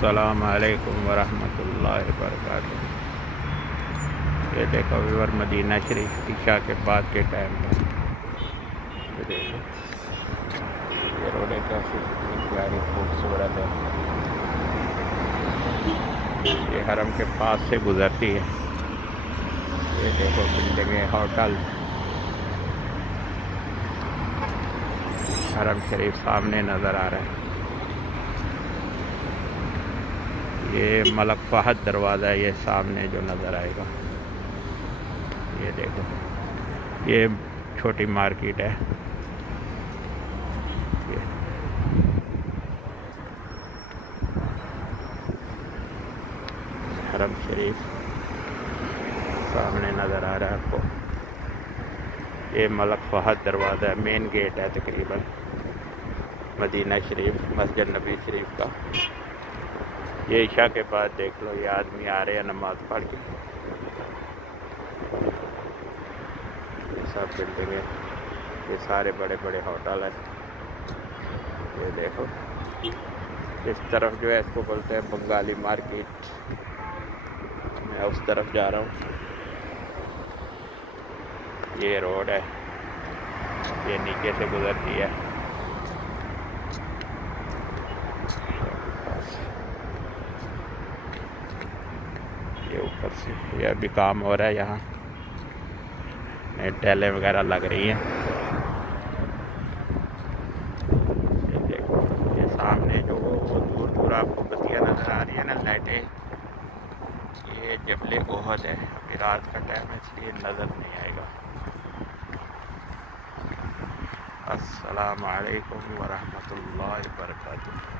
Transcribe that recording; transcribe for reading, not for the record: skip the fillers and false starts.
अस्सलाम वालेकुम वरहमतुल्लाहि वबरकातुहू। ये देखो व्यूअर, मदीना शरीफ इशा के बाद के टाइम पर ये देखो ये रोड कैसी प्यारी खूबसूरत है। ये हरम के पास से गुजरती है। ये देखो बिल्डिंगें, होटल, हरम शरीफ सामने नज़र आ रहा है। ये मलक फहद दरवाज़ा है, ये सामने जो नज़र आएगा। ये देखो ये छोटी मार्केट है। ये हरम शरीफ सामने नज़र आ रहा है आपको। ये मलक फहद दरवाज़ा है, मेन गेट है तकरीबन मदीना शरीफ, मस्जिद नबी शरीफ का। ये इशा के बाद देख लो, ये आदमी आ रहे हैं नमाज पढ़ के। ये सब बिल्डिंगें, ये सारे बड़े बड़े होटल हैं। ये देखो इस तरफ जो है इसको बोलते हैं बंगाली मार्केट। मैं उस तरफ जा रहा हूँ। ये रोड है, ये नीचे से गुजरती है। ये ऊपर से ये अभी काम हो रहा है, यहाँ टाइलें वगैरह लग रही हैं। ये देखो ये सामने जो दूर दूर आपको बत्तियाँ नज़र आ रही है ना, लाइटें, ये जबले ओहद है। अभी रात का टाइम है इसलिए नज़र नहीं आएगा। अस्सलाम वालेकुम वरहमतुल्लाहि वबरकातुहू।